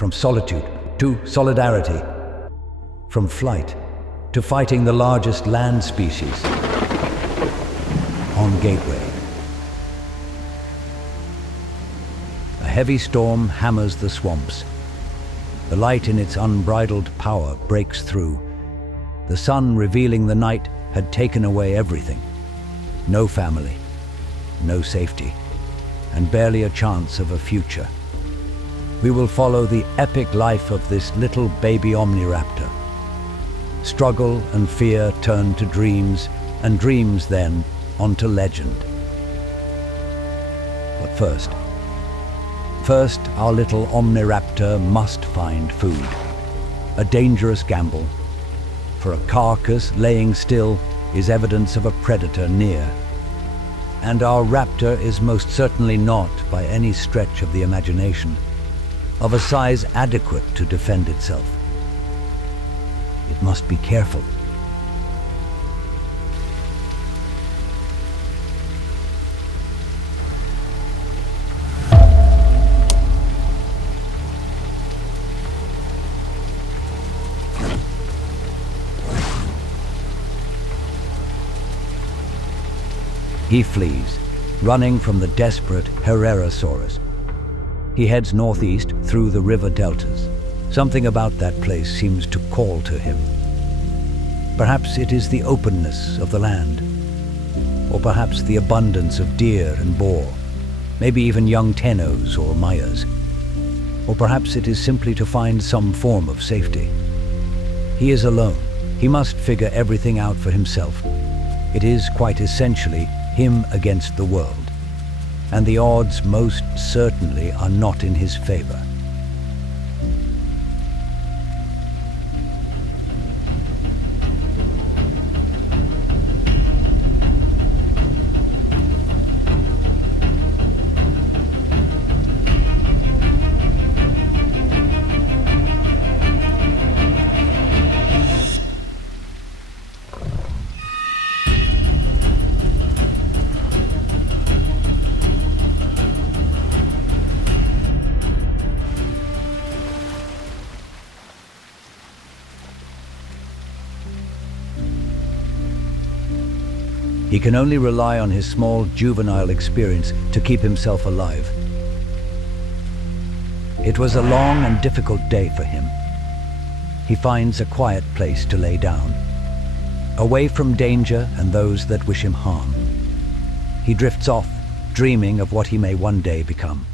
from solitude to solidarity, from flight to fighting the largest land species on Gateway. A heavy storm hammers the swamps. The light in its unbridled power breaks through. The sun revealing the night had taken away everything. No family, no safety, and barely a chance of a future. We will follow the epic life of this little baby Omniraptor. Struggle and fear turn to dreams, and dreams then onto legend. But first, our little Omniraptor must find food. A dangerous gamble, for a carcass laying still is evidence of a predator near. And our raptor is most certainly not, by any stretch of the imagination, of a size adequate to defend itself. It must be careful. He flees, running from the desperate Heretic. He heads northeast through the river deltas. Something about that place seems to call to him. Perhaps it is the openness of the land, or perhaps the abundance of deer and boar, maybe even young tenos or mayas, or perhaps it is simply to find some form of safety. He is alone. He must figure everything out for himself. It is quite essentially him against the world, and the odds most certainly are not in his favor. He can only rely on his small juvenile experience to keep himself alive. It was a long and difficult day for him. He finds a quiet place to lay down, away from danger and those that wish him harm. He drifts off, dreaming of what he may one day become.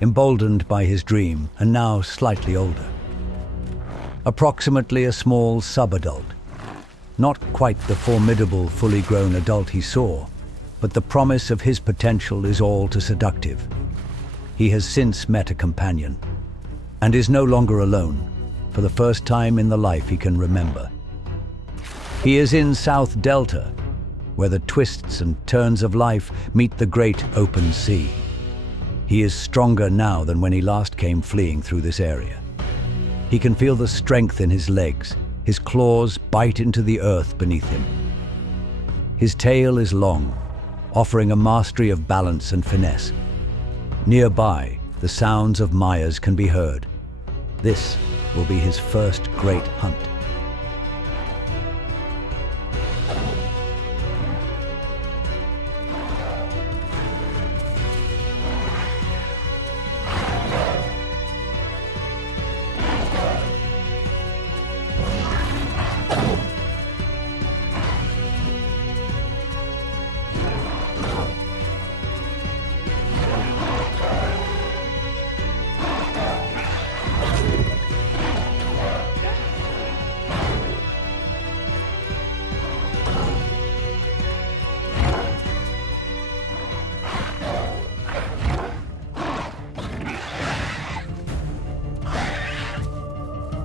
Emboldened by his dream, and now slightly older. Approximately a small sub-adult. Not quite the formidable, fully grown adult he saw, but the promise of his potential is all too seductive. He has since met a companion, and is no longer alone, for the first time in the life he can remember. He is in South Delta, where the twists and turns of life meet the great open sea. He is stronger now than when he last came fleeing through this area. He can feel the strength in his legs. His claws bite into the earth beneath him. His tail is long, offering a mastery of balance and finesse. Nearby, the sounds of Maya's can be heard. This will be his first great hunt.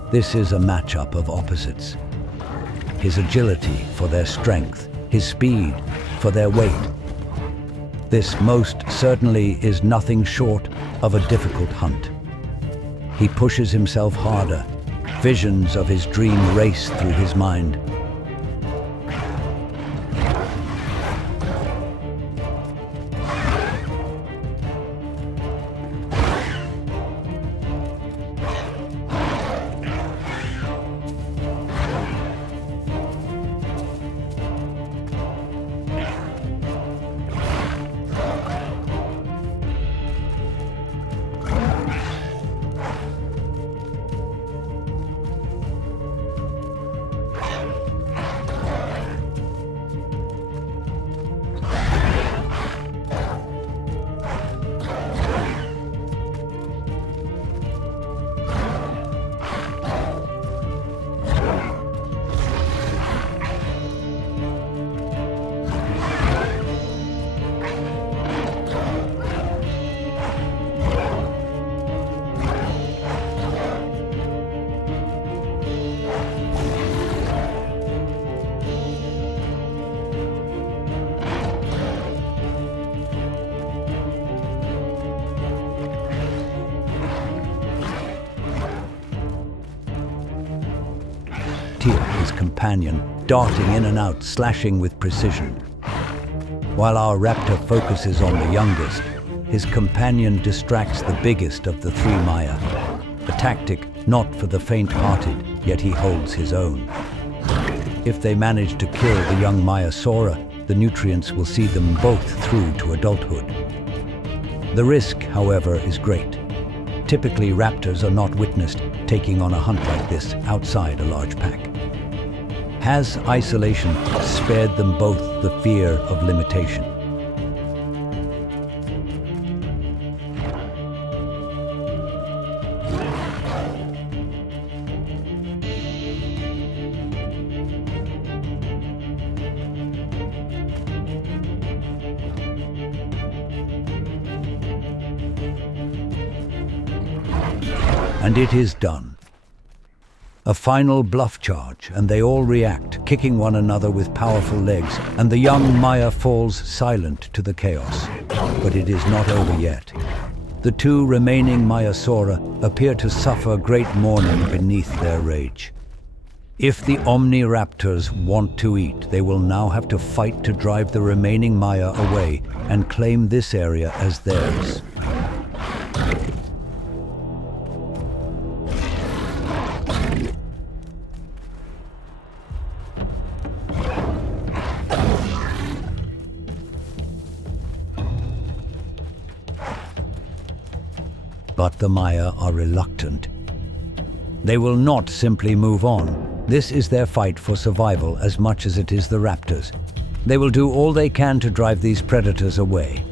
This is a matchup of opposites. His agility for their strength, his speed for their weight. This most certainly is nothing short of a difficult hunt. He pushes himself harder. Visions of his dream race through his mind. His companion, darting in and out, slashing with precision. While our raptor focuses on the youngest, his companion distracts the biggest of the three Maya. A tactic not for the faint-hearted, yet he holds his own. If they manage to kill the young Maiasaura, the nutrients will see them both through to adulthood. The risk, however, is great. Typically, raptors are not witnessed taking on a hunt like this outside a large pack. Has isolation spared them both the fear of limitation? And it is done. A final bluff charge, and they all react, kicking one another with powerful legs, and the young Maya falls silent to the chaos. But it is not over yet. The two remaining Maiasaura appear to suffer great mourning beneath their rage. If the Omniraptors want to eat, they will now have to fight to drive the remaining Maya away and claim this area as theirs. But the Maya are reluctant. They will not simply move on. This is their fight for survival as much as it is the raptors. They will do all they can to drive these predators away.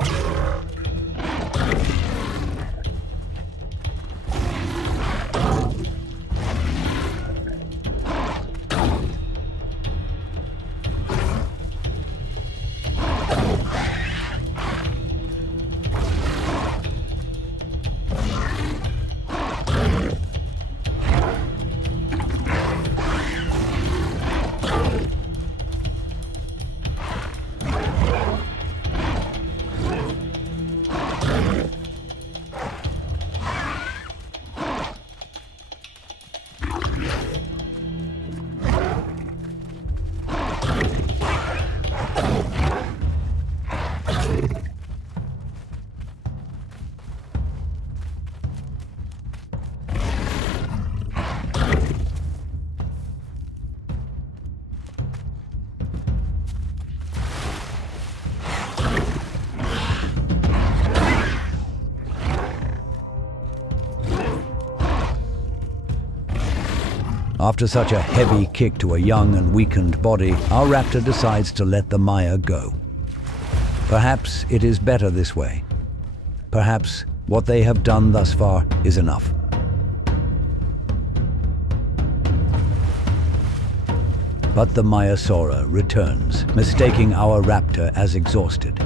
After such a heavy kick to a young and weakened body, our raptor decides to let the Maya go. Perhaps it is better this way. Perhaps what they have done thus far is enough. But the Maiasaura returns, mistaking our raptor as exhausted.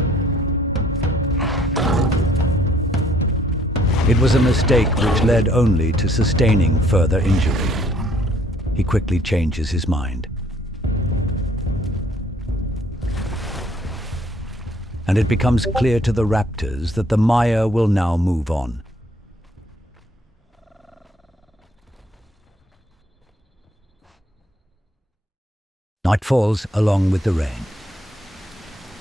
It was a mistake which led only to sustaining further injury. He quickly changes his mind. And it becomes clear to the raptors that the Maya will now move on. Night falls along with the rain.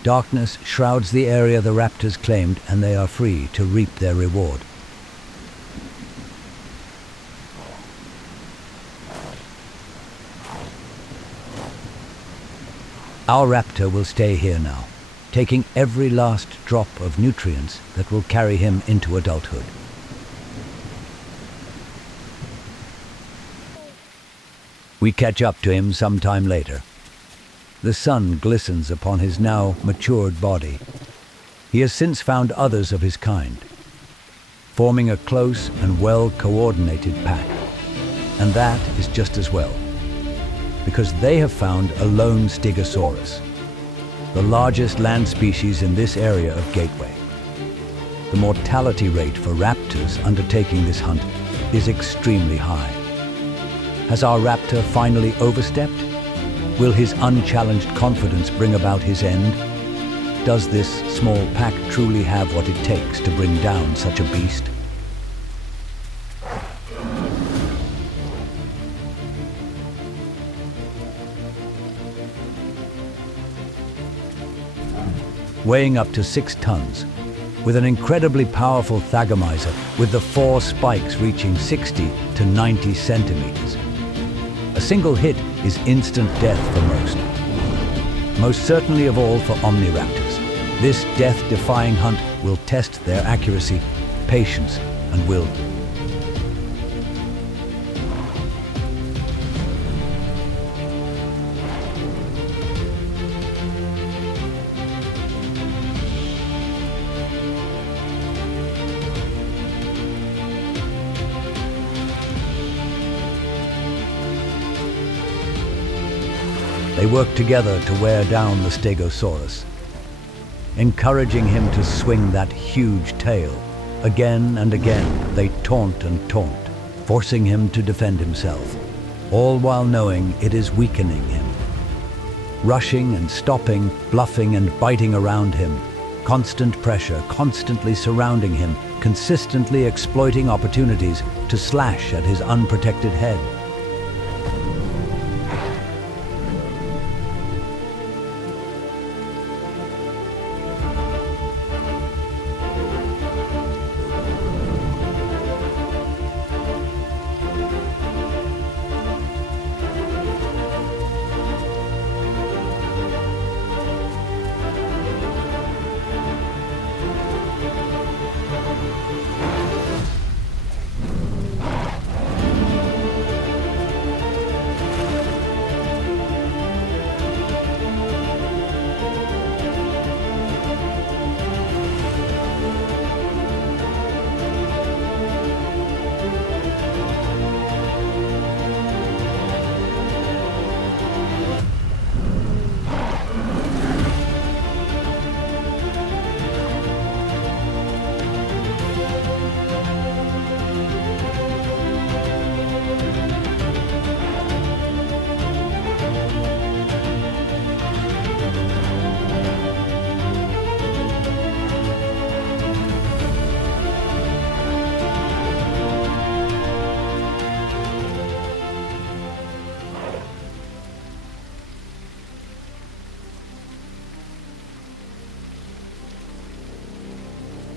Darkness shrouds the area the raptors claimed, and they are free to reap their reward. Our raptor will stay here now, taking every last drop of nutrients that will carry him into adulthood. We catch up to him sometime later. The sun glistens upon his now matured body. He has since found others of his kind, forming a close and well-coordinated pack. And that is just as well, because they have found a lone stegosaurus, the largest land species in this area of Gateway. The mortality rate for raptors undertaking this hunt is extremely high. Has our raptor finally overstepped? Will his unchallenged confidence bring about his end? Does this small pack truly have what it takes to bring down such a beast? Weighing up to 6 tons, with an incredibly powerful thagomizer with the 4 spikes reaching 60 to 90 centimeters. A single hit is instant death for most. Most certainly of all for Omniraptors. This death-defying hunt will test their accuracy, patience, and will. They work together to wear down the stegosaurus, encouraging him to swing that huge tail. Again and again, they taunt and taunt, forcing him to defend himself, all while knowing it is weakening him. Rushing and stopping, bluffing and biting around him, constant pressure constantly surrounding him, consistently exploiting opportunities to slash at his unprotected head.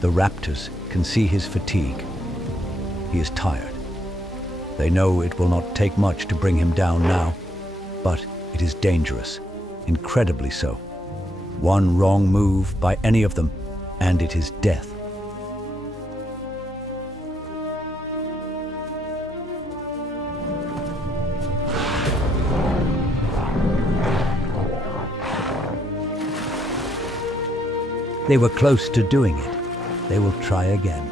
The raptors can see his fatigue. He is tired. They know it will not take much to bring him down now, but it is dangerous, incredibly so. One wrong move by any of them, and it is death. They were close to doing it. They will try again.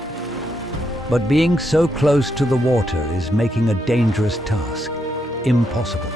But being so close to the water is making a dangerous task impossible.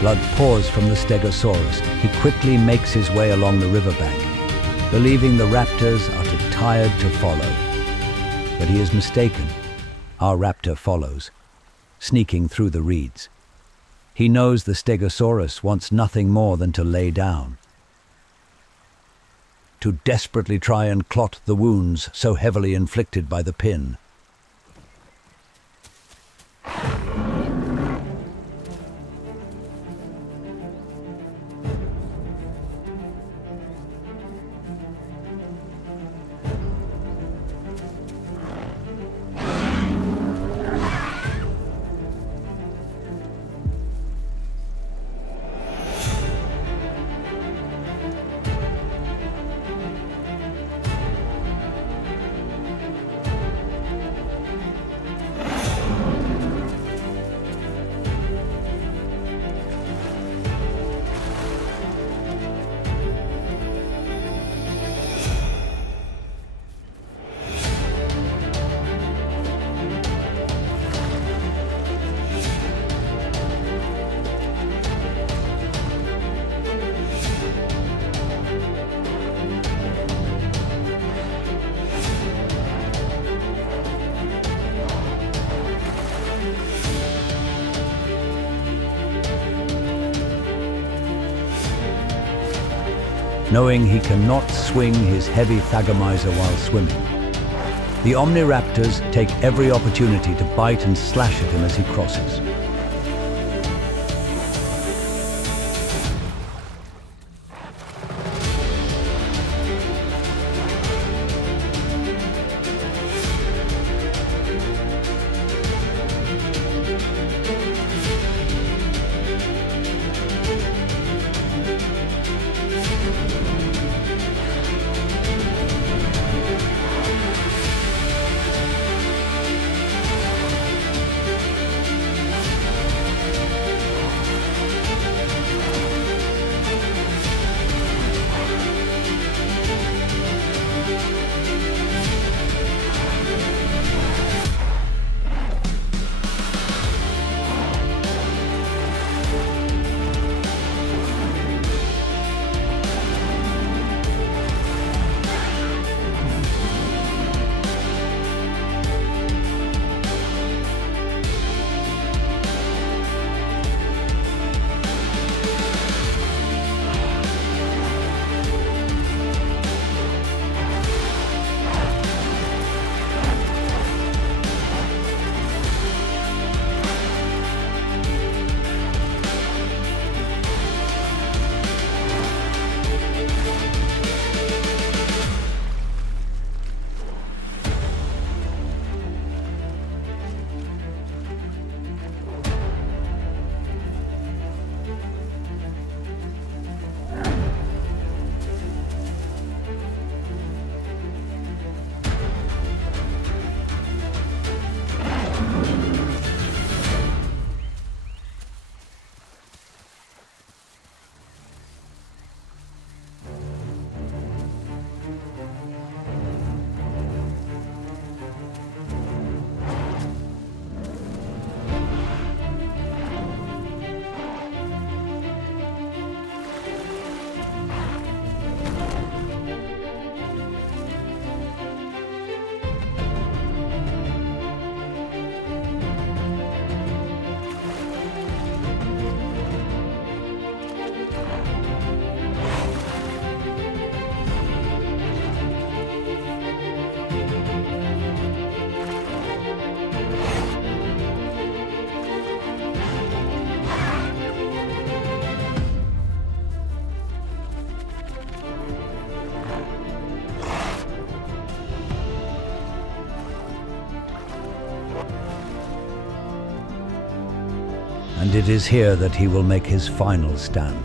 Blood pours from the stegosaurus. He quickly makes his way along the riverbank, believing the raptors are too tired to follow. But he is mistaken. Our raptor follows, sneaking through the reeds. He knows the stegosaurus wants nothing more than to lay down, to desperately try and clot the wounds so heavily inflicted by the pin. Knowing he cannot swing his heavy thagomizer while swimming, the Omniraptors take every opportunity to bite and slash at him as he crosses. and it is here that he will make his final stand.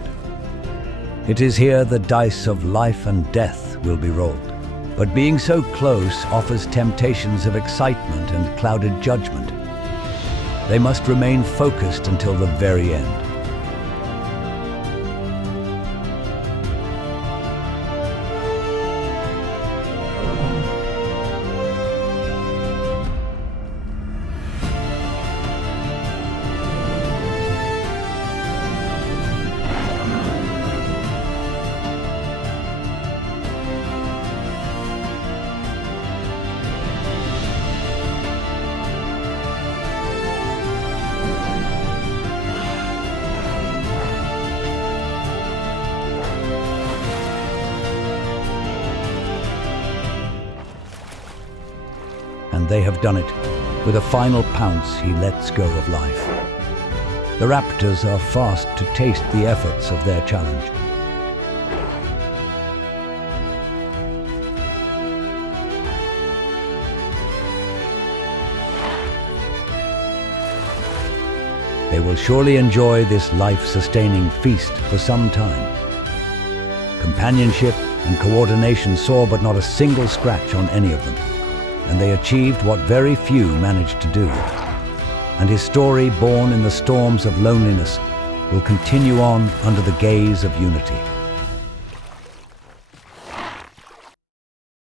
It is here the dice of life and death will be rolled. But being so close offers temptations of excitement and clouded judgment. They must remain focused until the very end. And they have done it. With a final pounce, he lets go of life. The raptors are fast to taste the efforts of their challenge. They will surely enjoy this life-sustaining feast for some time. Companionship and coordination saw but not a single scratch on any of them, and they achieved what very few managed to do. And his story, born in the storms of loneliness, will continue on under the gaze of unity.